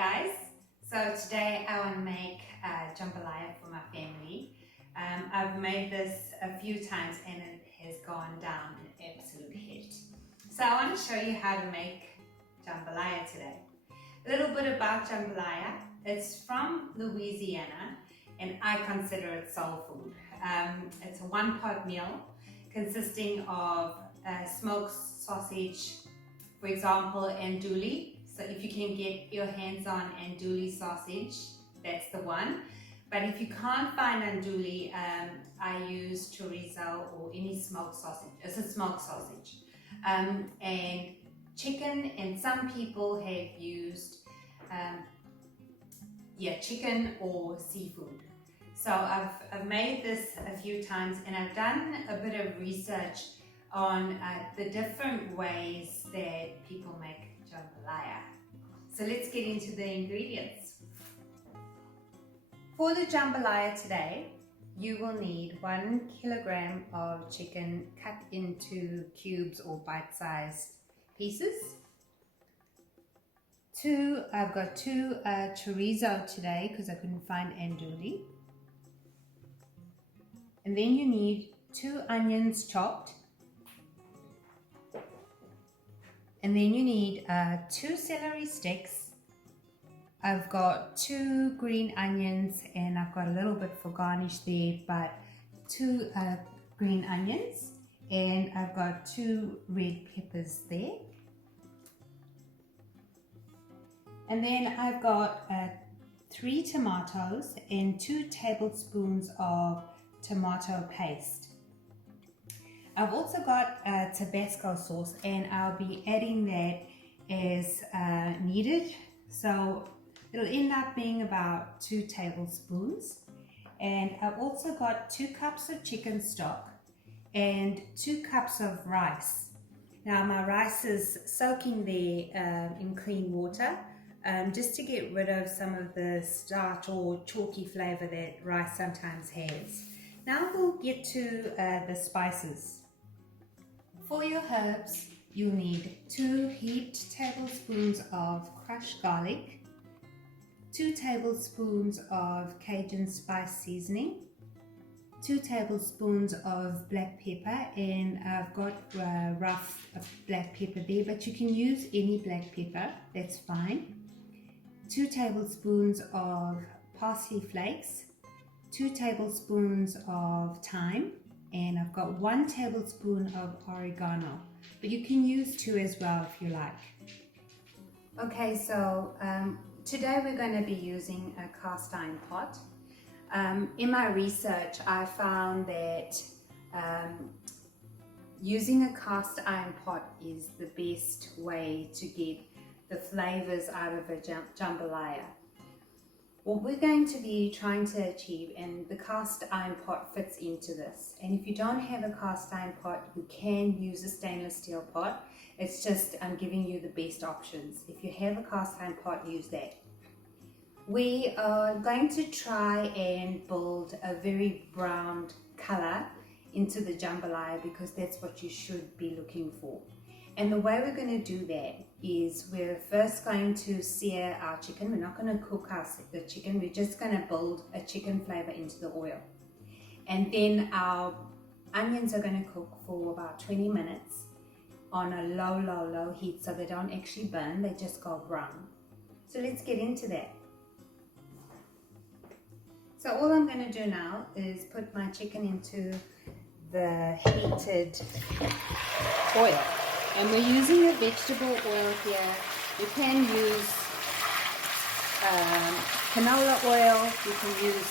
guys, so today I want to make jambalaya for my family. I've made this a few times and it has gone down an absolute hit. So I want to show you how to make jambalaya today. A little bit about jambalaya. It's from Louisiana and I consider it soul food. It's a one-pot meal consisting of smoked sausage, for example, andouille. So if you can get your hands on andouille sausage, that's the one. But if you can't find andouille, I use chorizo or any smoked sausage. It's a smoked sausage. And chicken, and some people have used chicken or seafood. So I've made this a few times and I've done a bit of research on the different ways that people make jambalaya. So let's get into the ingredients. For the jambalaya today, you will need 1 kilogram of chicken cut into cubes or bite-sized pieces. I've got 2 chorizo today because I couldn't find andouille. And then you need 2 onions chopped. And then you need 2 celery sticks. I've got 2 green onions and I've got a little bit for garnish there, but 2 green onions, and I've got 2 red peppers there. And then I've got 3 tomatoes and 2 tablespoons of tomato paste. I've also got Tabasco sauce and I'll be adding that as needed. So it'll end up being about 2 tablespoons. And I've also got 2 cups of chicken stock and 2 cups of rice. Now my rice is soaking there in clean water just to get rid of some of the starch or chalky flavor that rice sometimes has. Now we'll get to the spices. For your herbs, you'll need 2 heaped tablespoons of crushed garlic, 2 tablespoons of Cajun spice seasoning, 2 tablespoons of black pepper, and I've got rough black pepper there, but you can use any black pepper, that's fine. 2 tablespoons of parsley flakes, 2 tablespoons of thyme, and I've got 1 tablespoon of oregano, but you can use 2 as well if you like. Okay, so today we're going to be using a cast iron pot. In my research I found that using a cast iron pot is the best way to get the flavors out of a jambalaya. What we're going to be trying to achieve, and the cast iron pot fits into this, and if you don't have a cast iron pot, you can use a stainless steel pot. It's just I'm giving you the best options. If you have a cast iron pot, use that. We are going to try and build a very browned color into the jambalaya because that's what you should be looking for. And the way we're going to do that is we're first going to sear our chicken. We're not going to cook the chicken, we're just going to build a chicken flavor into the oil. And then our onions are going to cook for about 20 minutes on a low heat so they don't actually burn, they just go brown. So let's get into that. So all I'm going to do now is put my chicken into the heated oil. And we're using a vegetable oil here. You can use canola oil, you can use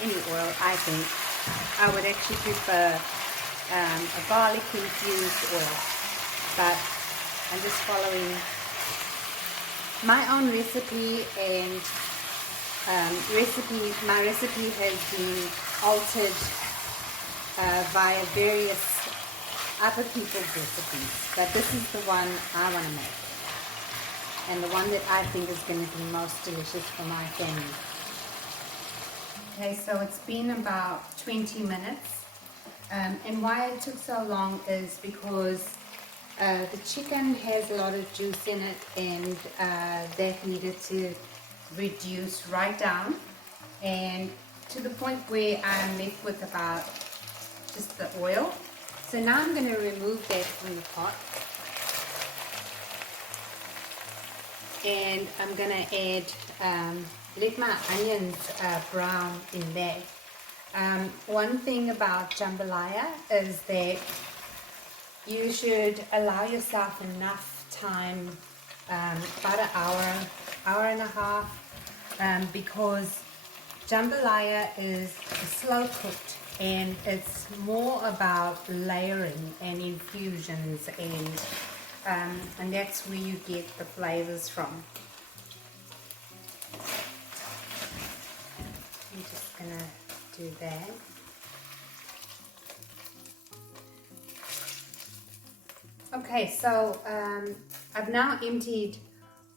any oil, I think. I would actually prefer a garlic infused oil, but I'm just following my own recipe, and my recipe has been altered via various other people's recipes, but this is the one I want to make, and the one that I think is going to be most delicious for my family. Okay, so it's been about 20 minutes, and why it took so long is because the chicken has a lot of juice in it, and that needed to reduce right down, and to the point where I'm left with about just the oil. So now I'm going to remove that from the pot, and I'm going to add, let my onions brown in there. One thing about jambalaya is that you should allow yourself enough time, about an hour and a half, because jambalaya is slow cooked and it's more about layering and infusions, and that's where you get the flavors from. I'm just gonna do that. Okay, so I've now emptied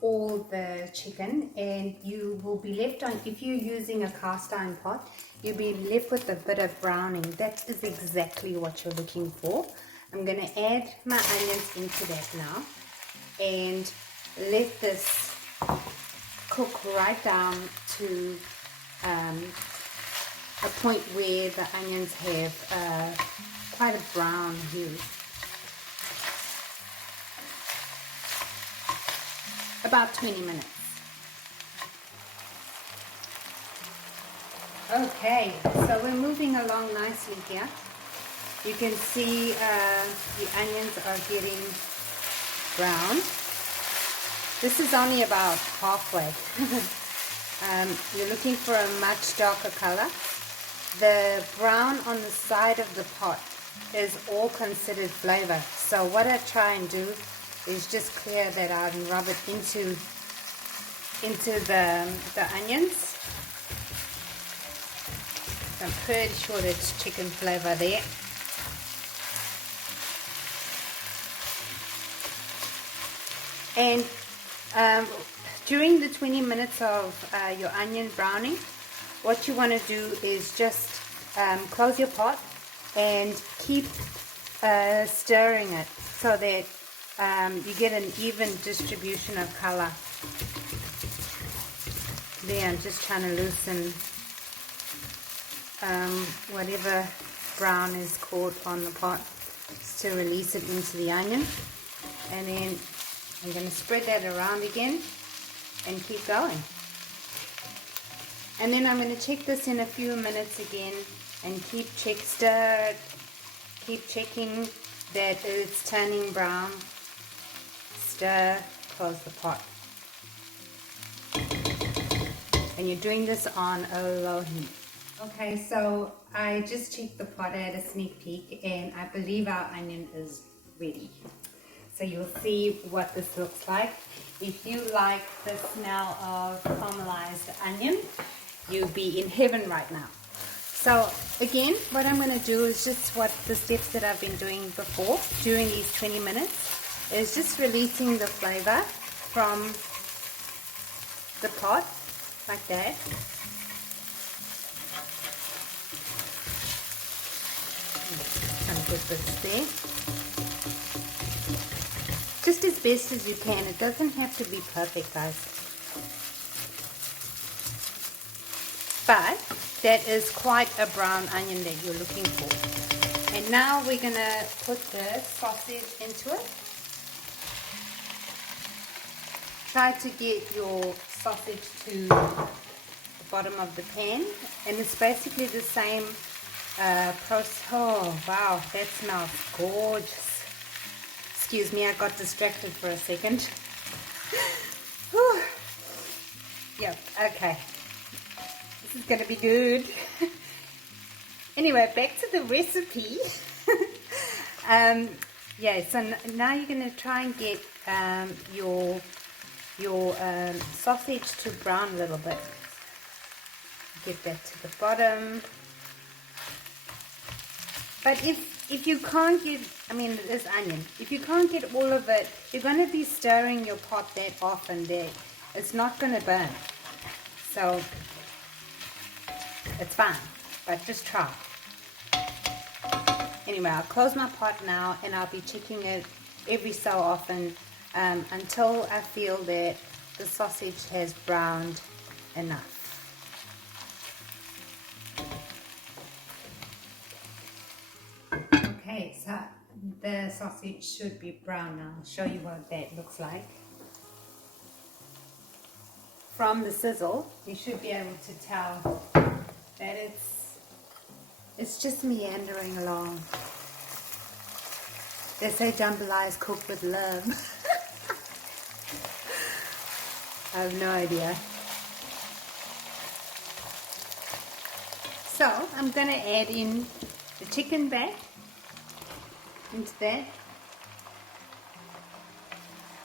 all the chicken, and you will be left on, if you're using a cast iron pot, you'll be left with a bit of browning. That is exactly what you're looking for. I'm going to add my onions into that now and let this cook right down to a point where the onions have quite a brown hue. About 20 minutes. Okay, so we're moving along nicely here. You can see the onions are getting brown. This is only about halfway. You're looking for a much darker color. The brown on the side of the pot is all considered flavor. So what I try and do is just clear that out and rub it into the onions. I'm pretty sure that's chicken flavor there. And during the 20 minutes of your onion browning, what you want to do is just close your pot and keep stirring it so that you get an even distribution of color. There, I'm just trying to loosen whatever brown is caught on the pot just to release it into the onion. And then I'm going to spread that around again and keep going. And then I'm going to check this in a few minutes again and keep checking that it's turning brown. Stir, close the pot. And you're doing this on a low heat. Okay, so I just checked the pot at a sneak peek, and I believe our onion is ready. So you'll see what this looks like. If you like the smell of caramelized onion, you'll be in heaven right now. So again, what I'm going to do is just what the steps that I've been doing before during these 20 minutes is just releasing the flavor from the pot like that. Trying to get this there. Just as best as you can. It doesn't have to be perfect, guys. But that is quite a brown onion that you're looking for. And now we're going to put the sausage into it. Try to get your sausage to the bottom of the pan, and it's basically the same process. Oh wow, that smells gorgeous. Excuse me, I got distracted for a second. Yep, okay. This is gonna be good. Anyway, back to the recipe. Yeah, so now you're gonna try and get your sausage to brown a little bit. Get that to the bottom. But if you can't get, I mean, this onion, if you can't get all of it, you're going to be stirring your pot that often there. It's not going to burn. So it's fine, but just try. Anyway, I'll close my pot now, and I'll be checking it every so often until I feel that the sausage has browned enough. Okay, so the sausage should be brown now. I'll show you what that looks like. From the sizzle, you should be able to tell that it's just meandering along. They say jambalaya is cooked with love. I have no idea. So I'm going to add in the chicken back into that.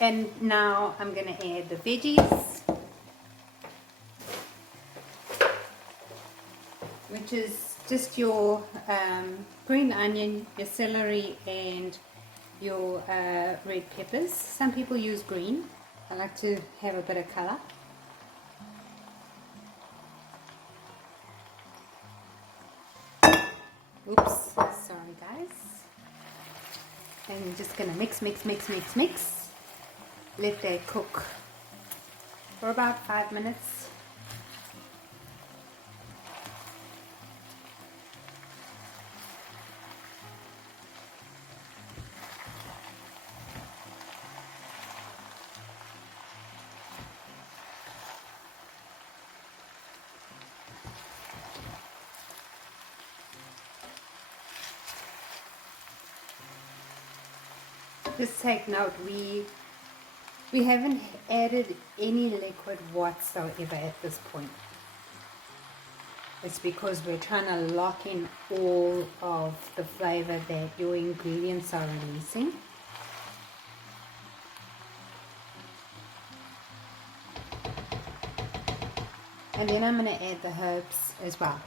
And now I'm going to add the veggies, which is just your green onion, your celery, and your red peppers. Some people use green. I like to have a bit of color. Oops, sorry guys. And you're just gonna mix. Let that cook for about 5 minutes. Just take note, we haven't added any liquid whatsoever at this point. It's because we're trying to lock in all of the flavor that your ingredients are releasing. And then I'm going to add the herbs as well.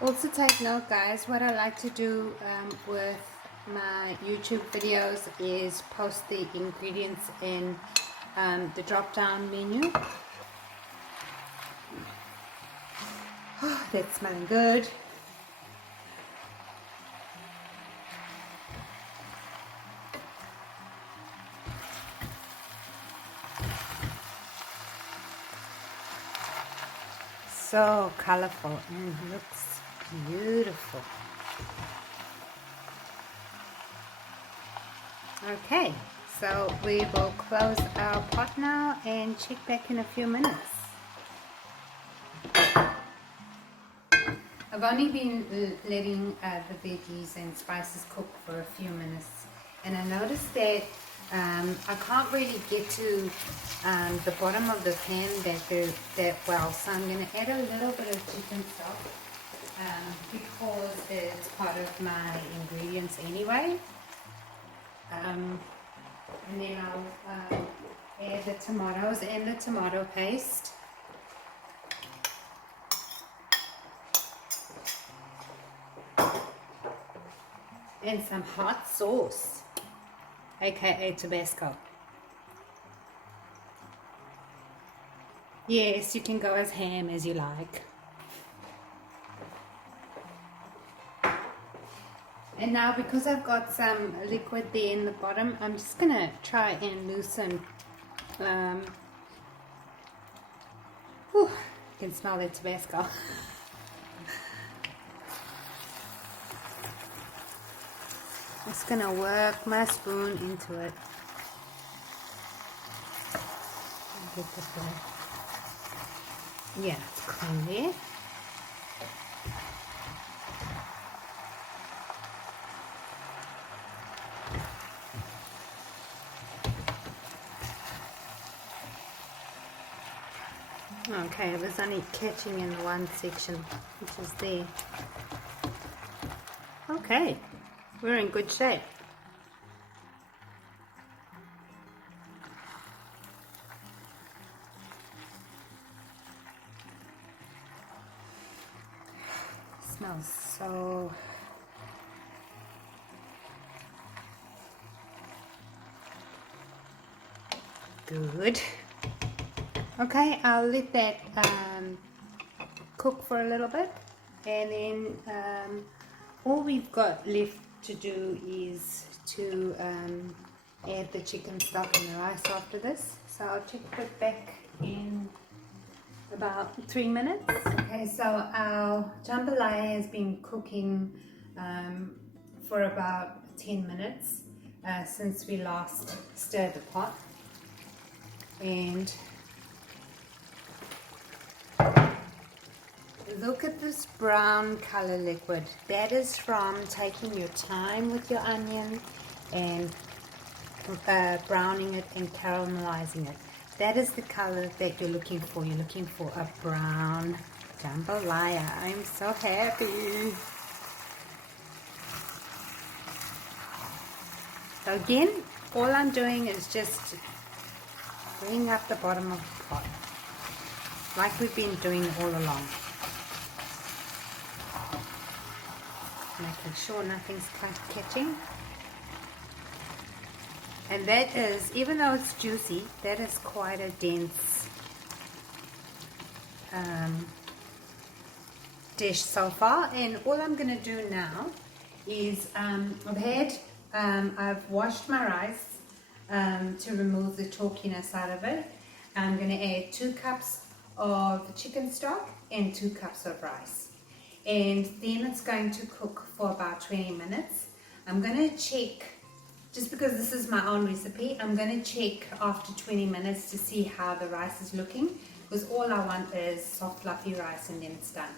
Also take note guys, what I like to do with my YouTube videos is post the ingredients in the drop down menu. Oh, that's smelling good. So colorful and looks beautiful. Okay, so we will close our pot now and check back in a few minutes. I've only been letting the veggies and spices cook for a few minutes, and I noticed that I can't really get to the bottom of the pan that well, so I'm going to add a little bit of chicken stock because it's part of my ingredients anyway. And then I'll add the tomatoes and the tomato paste. And some hot sauce, aka Tabasco. Yes, you can go as ham as you like. And now because I've got some liquid there in the bottom, I'm just going to try and loosen. You can smell the Tabasco. I'm just going to work my spoon into it. Get this way. Yeah, it's clean there. Okay, it was only catching in one section, which is there. Okay, we're in good shape. Smells so Good. Okay, I'll let that cook for a little bit, and then all we've got left to do is to add the chicken stock and the rice after this. So I'll check it back in about 3 minutes. Okay, so our jambalaya has been cooking for about 10 minutes since we last stirred the pot. And look at this brown color liquid. That is from taking your time with your onion and browning it and caramelizing it. That is the color that you're looking for. You're looking for a brown jambalaya. I'm so happy. So again, all I'm doing is just bring up the bottom of the pot, like we've been doing all along. Making sure nothing's catching. And that is, even though it's juicy, that is quite a dense dish so far. And all I'm going to do now is I've washed my rice to remove the chalkiness out of it. I'm going to add 2 cups of chicken stock and 2 cups of rice. And then it's going to cook for about 20 minutes. I'm going to check, just because this is my own recipe, I'm going to check after 20 minutes to see how the rice is looking, because all I want is soft fluffy rice and then it's done.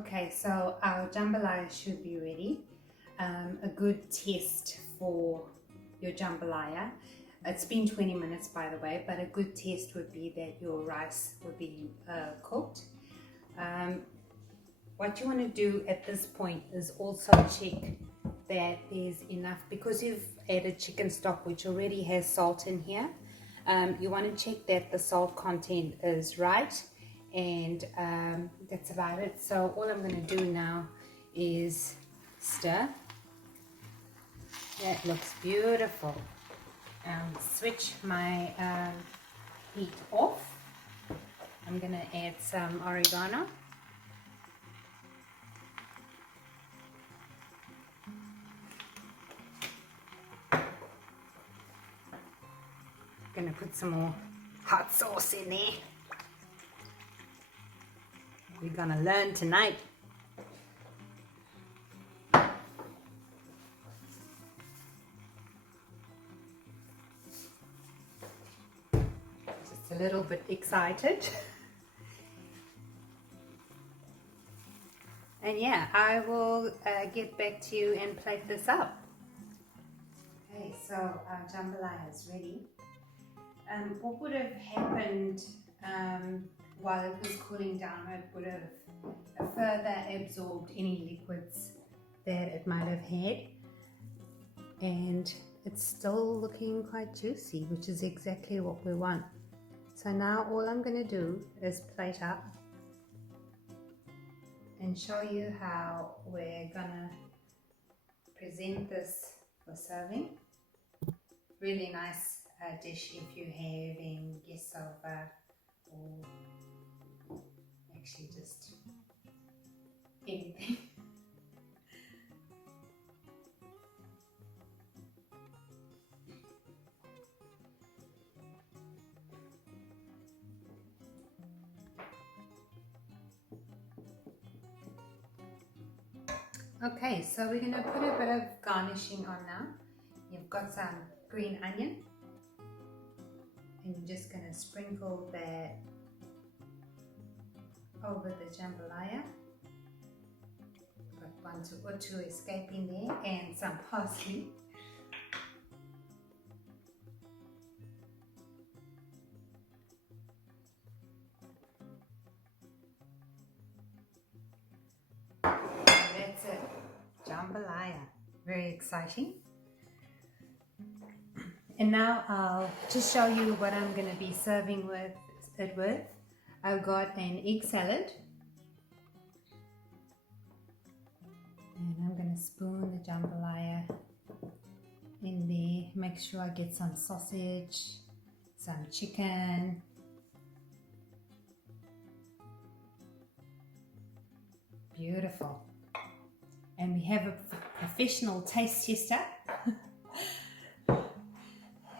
Okay, so our jambalaya should be ready. A good test for your jambalaya. It's been 20 minutes, by the way, but a good test would be that your rice would be cooked. What you want to do at this point is also check that there's enough, because you've added chicken stock which already has salt in here. You want to check that the salt content is right, and that's about it. So all I'm going to do now is stir. That looks beautiful. Switch my heat off. I'm going to add some oregano. Going to put some more hot sauce in there. We're going to learn tonight. Just a little bit excited. And yeah, I will get back to you and plate this up. Okay, so our jambalaya is ready. What would have happened while it was cooling down, it would have further absorbed any liquids that it might have had, and it's still looking quite juicy, which is exactly what we want. So now all I'm going to do is plate up and show you how we're going to present this for serving. Really nice dish if you're having guests over, or actually just anything. Okay, so we're going to put a bit of garnishing on now. You've got some green onion, and you're just going to sprinkle that over the jambalaya. Got one or two escaping there, and some parsley. That's it, jambalaya. Very exciting. And now I'll just show you what I'm going to be serving it with. I've got an egg salad. And I'm going to spoon the jambalaya in there. Make sure I get some sausage, some chicken. Beautiful. And we have a professional taste tester.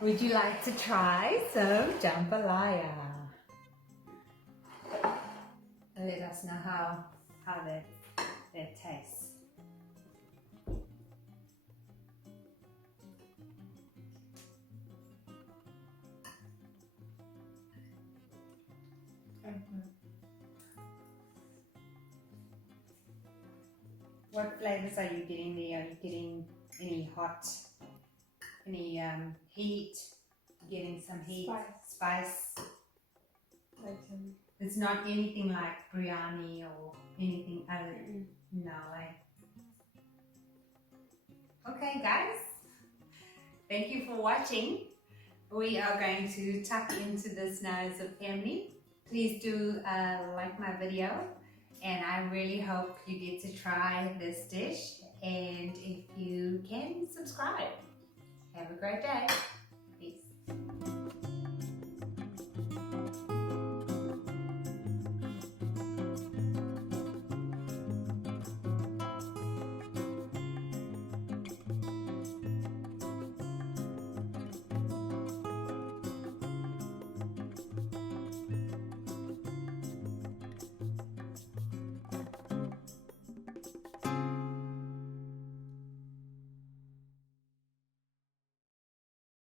Would you like to try some jambalaya? Let us know how that tastes. What flavors are you getting there? Are you getting any hot, any heat? Getting some heat? Spice? It's not anything like biryani or anything other. No way. Okay guys, thank you for watching. We are going to tuck into this now as a family. Please do like my video, and I really hope you get to try this dish, and if you can, subscribe. Have a great day. Peace.